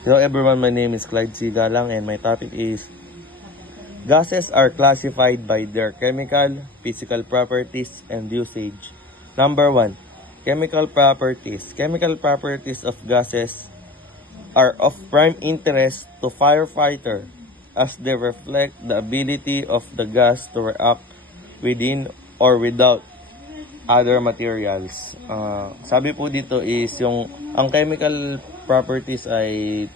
Hello everyone, my name is Clyde Sigalang and my topic is gases are classified by their chemical, physical properties, and usage. Number 1. Chemical properties. Chemical properties of gases are of prime interest to firefighter as they reflect the ability of the gas to react within or without other materials. Sabi po dito is ang chemical properties ay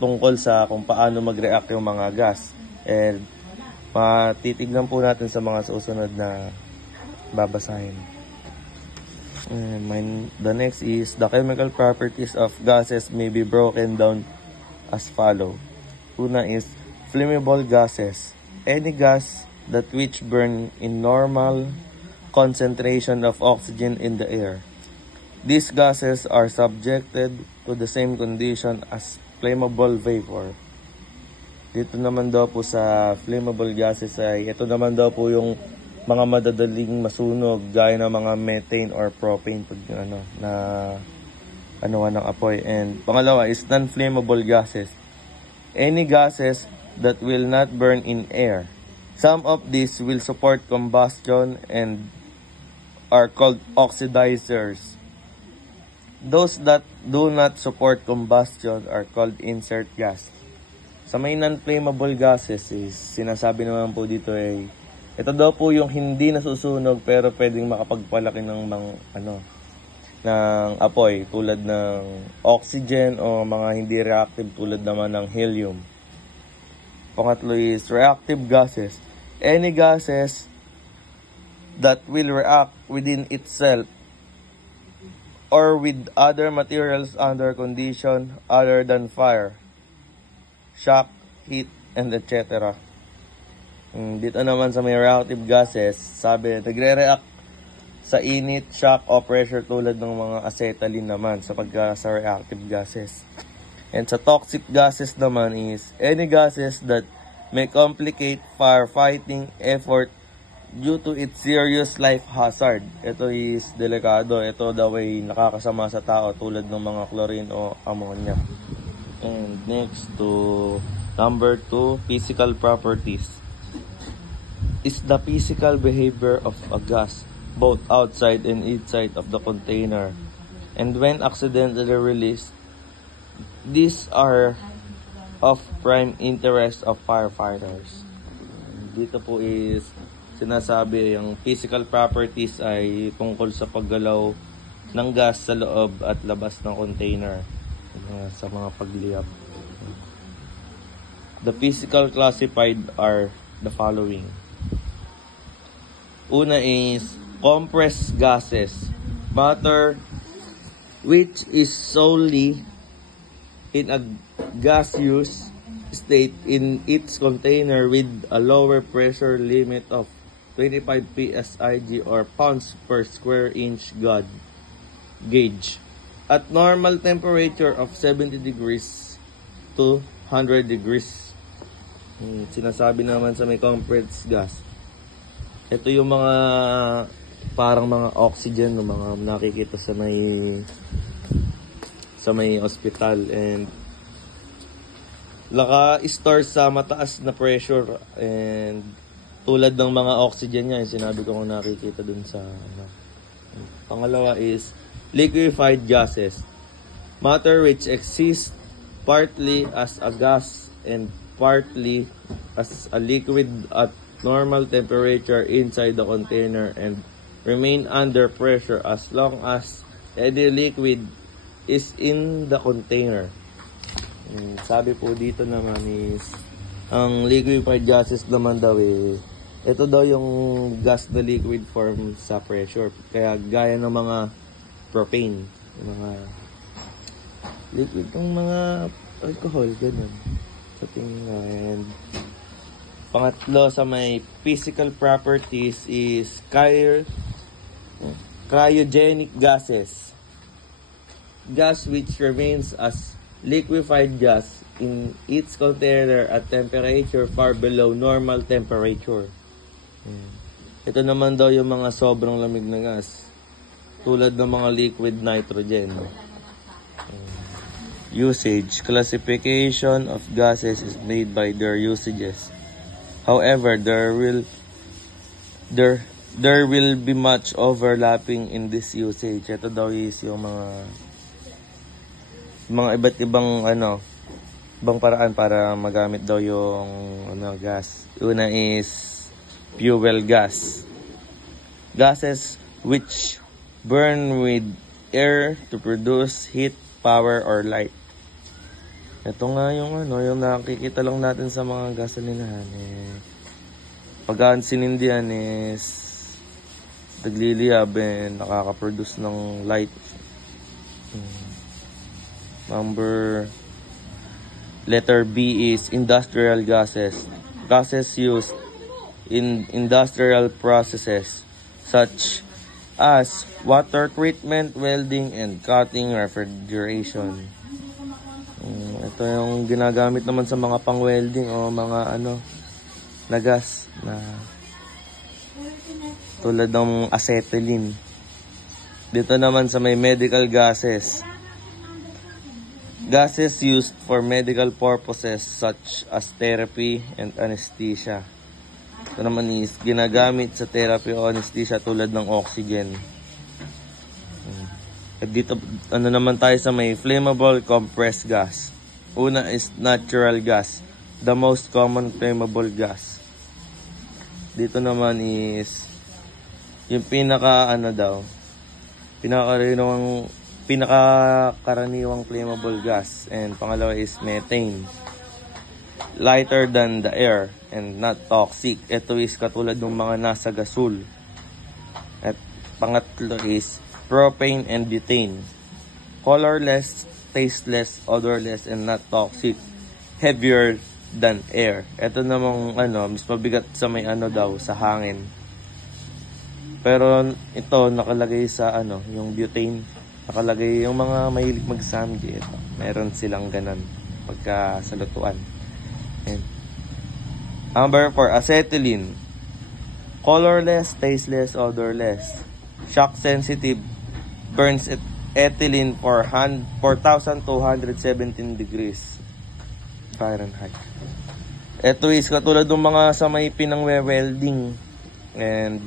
tungkol sa kung paano mag-react yung mga gas. And matitignan po natin sa mga susunod na babasahin. The next is the chemical properties of gases may be broken down as follow. Una is flammable gases. Any gas that which burn in normal concentration of oxygen in the air. These gases are subjected to the same condition as flammable vapor. Dito naman daw po sa flammable gases ay ito naman daw po yung mga madadaling masunog gaya ng mga methane or propane pag ng apoy. And pangalawa is non-flammable gases. Any gases that will not burn in air. Some of these will support combustion and are called oxidizers. Those that do not support combustion are called insert gas. Sa may non-flammable gases is sinasabi naman po dito ay ito daw po yung hindi nasusunog pero pwedeng makapagpalaki ng ng apoy tulad ng oxygen o mga hindi reactive tulad naman ng helium. Pangatlo is reactive gases. Any gases that will react within itself or with other materials under condition other than fire, shock, heat, and etc. Dito naman sa may reactive gases, sabi, nagre-react sa init, shock, o pressure tulad ng mga acetylene naman sa reactive gases. And sa toxic gases naman is any gases that may complicate firefighting effort due to its serious life hazard. Ito is delikado. Ito daw ay nakakasama sa tao tulad ng mga chlorine o ammonia. And next to number 2, physical properties. Is the physical behavior of a gas both outside and inside of the container. And when accidentally released, these are of prime interest of firefighters. Dito po is sinasabi yung physical properties ay tungkol sa paggalaw ng gas sa loob at labas ng container sa mga pagliyab. The physical classified are the following. Una is compressed gases. Matter which is solely in a gaseous state in its container with a lower pressure limit of 25 psig or pounds per square inch gauge at normal temperature of 70 degrees to 100 degrees. Sinasabi naman sa may compressed gas. Ito yung mga parang mga oxygen no, mga nakikita sa may hospital and naka-store sa mataas na pressure and tulad ng mga oxygen niya, yung sinabi ko kung nakikita dun sa Pangalawa is liquefied gases. Matter which exists partly as a gas and partly as a liquid at normal temperature inside the container and remain under pressure as long as any liquid is in the container. Sabi po dito naman is ang liquefied gases naman daw ito daw yung gas na liquid form sa pressure. Kaya gaya ng mga propane, yung mga liquid, yung mga alcohol, ganun. And pangatlo sa may physical properties is cryogenic gases. Gas which remains as liquefied gas in its container at temperature far below normal temperature. Ito naman daw yung mga sobrang lamig na gas tulad ng mga liquid nitrogen. Usage. Classification of gases is made by their usages. However, there will be much overlapping in this usage. Ito daw is yung mga iba't ibang ibang paraan para magamit daw yung gas. Una is fuel gas. Gases which burn with air to produce heat, power, or light. Ito nga yung yung nakikita lang natin sa mga gasolinahan. Pag sinindihan is nagliliyab and nakaka-produce ng light. Letter B is industrial gases. Gases used in industrial processes such as water treatment, welding, and cutting, refrigeration. Ito yung ginagamit naman sa mga pang-welding o mga na gas na tulad ng acetylene. Dito naman sa may medical gases. Gases used for medical purposes such as therapy and anesthesia. Ito naman is ginagamit sa therapy o anesthesia tulad ng oxygen. At dito naman tayo sa may flammable compressed gas. Una is natural gas, the most common flammable gas. Dito naman is yung pinakakaraniwang flammable gas. And pangalawa is methane. Lighter than the air and not toxic. Ito is katulad ng mga nasa gasol. At pangatlo is propane and butane. Colorless, tasteless, odorless, and not toxic. Heavier than air. Ito namang mas mabigat sa may sa hangin. Pero ito nakalagay sa yung butane. Nakalagay yung mga mahilig mag-samgy. Ito, meron silang ganon pagka sa lutuan. And number 4, acetylene. Colorless, tasteless, odorless. Shock sensitive. Burns ethylene for 4,217 degrees Fahrenheit. Ito is katulad ng mga sa may pinang-welding. And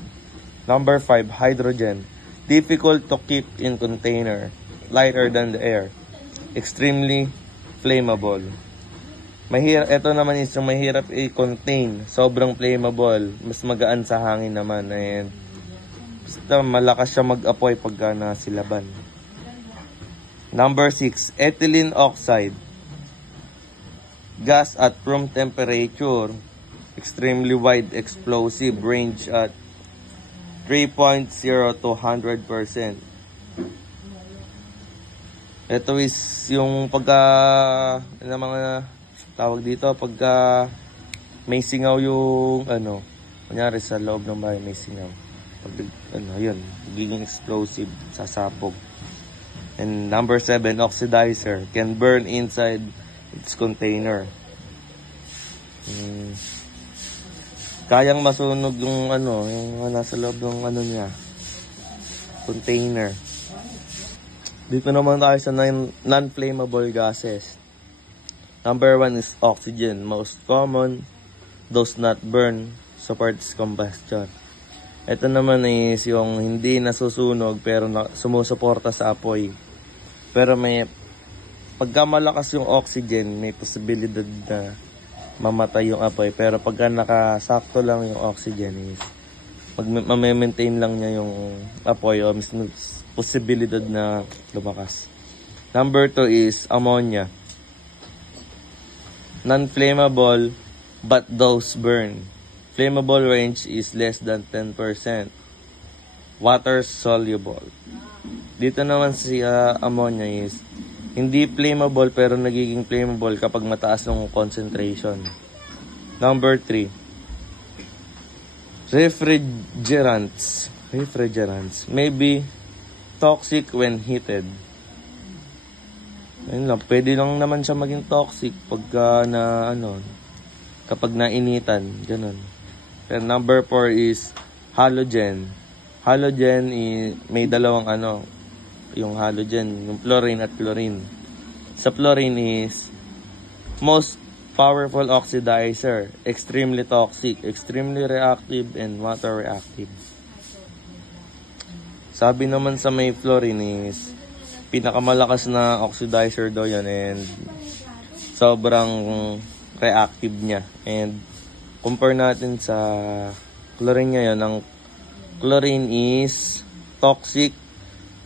number 5, hydrogen. Difficult to keep in container. Lighter than the air. Extremely flammable. Ito naman is yung mahirap i-contain. Sobrang flammable. Mas magaan sa hangin naman. And malakas siya mag-apoy pagka nasilaban. Number 6, ethylene oxide. Gas at room temperature. Extremely wide explosive range at 3.0 to 100%. Ito is yung mga tawag dito pagka may singaw yung kunyari sa loob ng bahay may singaw. Yun, giging explosive, sasabog. And number 7, oxidizer. Can burn inside its container. Kayang masunog yung yung nasa loob ng niya, container. Dito naman tayo sa non-flammable gases. Number 1 is oxygen. Most common, does not burn, supports combustion. Ito naman is yung hindi nasusunog pero sumusuporta sa apoy. Pero pagka malakas yung oxygen, may posibilidad na mamatay yung apoy. Pero pagka nakasakto lang yung oxygen is ma-maintain lang niya yung apoy o mismo posibilidad na lumakas. Number 2 is ammonia. Non-flammable but those burn. Flammable range is less than 10%. Water soluble. Dito naman si ammonia is hindi flammable pero nagiging flammable kapag mataas ng concentration. Number 3. Refrigerants may be toxic when heated. Ayun lang, pwede lang naman siya maging toxic pagka kapag nainitan, ganun. And number 4 is halogen. Halogen may dalawang yung halogen, yung fluorine at chlorine. sa fluorine is most powerful oxidizer, extremely toxic, extremely reactive, and water reactive. Sabi naman sa may fluorine is pinakamalakas na oxidizer daw yan and sobrang reactive niya. And compare natin sa chlorine ngayon, ang chlorine is toxic,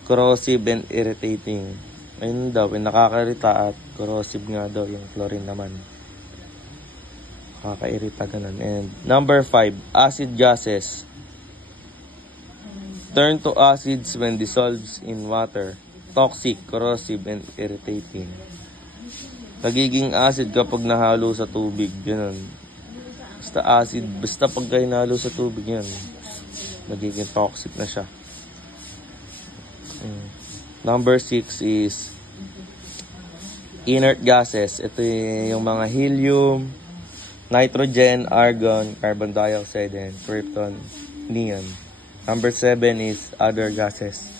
corrosive, and irritating. Ayun daw, nakakarita at corrosive nga daw yung chlorine naman. Nakakairita ganun. And number 5, acid gases. Turn to acids when dissolved in water. Toxic, corrosive, and irritating. Nagiging acid kapag nahalo sa tubig. Ganun. Basta acid, basta pag kayo nahalo sa tubig yan, nagiging toxic na siya. Number 6 is inert gases. Ito yung mga helium, nitrogen, argon, carbon dioxide, and krypton, neon. Number 7 is other gases.